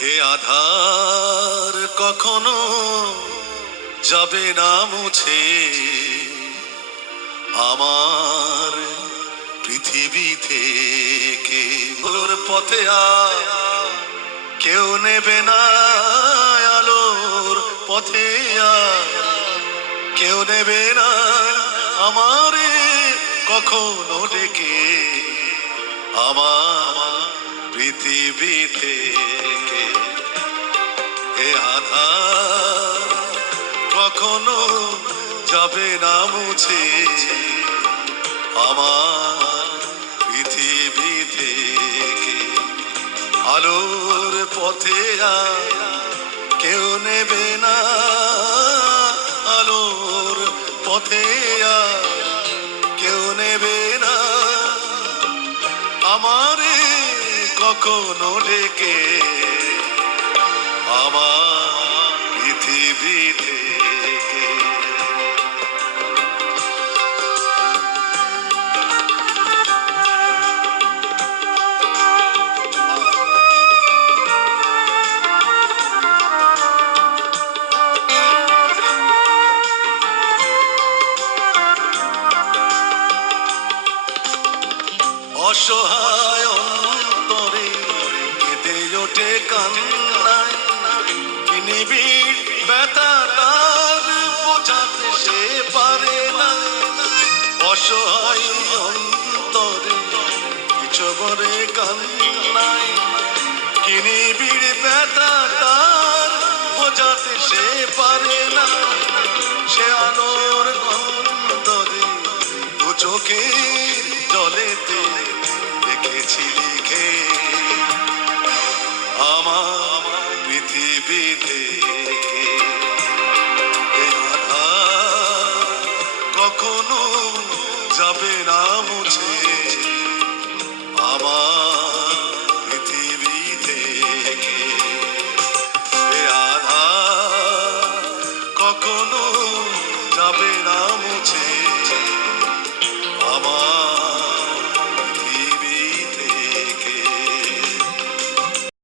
এ আধার কখনো যাবে না মুছে আমার পৃথিবী থেকে। ওর পথে কেউ নেবে না আলোর পথে কেউ নেবে না আমারে কখনো ডেকে আমার পৃথিবী থেকে। এ আধার কখনো যাবে না মুছে আমার পৃথিবী থেকে। আলোর পথে কেউ নেবে না আলোর পথে কেউ নেবে না আমারে কখনো ডেকে আমার পৃথিবী থেকে। অসহায় অন্তরে কেঁদে ওঠে কান্নায়, নিবিড় ব্যথা তার বোঝাতে সে পারে না। অসহায় অন্তরে কিছু বলে কান্নায়, নিবিড় ব্যথা তার বোঝাতে সে পারে না। সে আলোর গন্ধরে দু চোখের জলেতে দেখেছি লিখে আমার পৃথিবী থেকে। এ আধার কখনো যাবে না মুছে আমার পৃথিবী থেকে। এ আধার কখনো যাবে না মুছে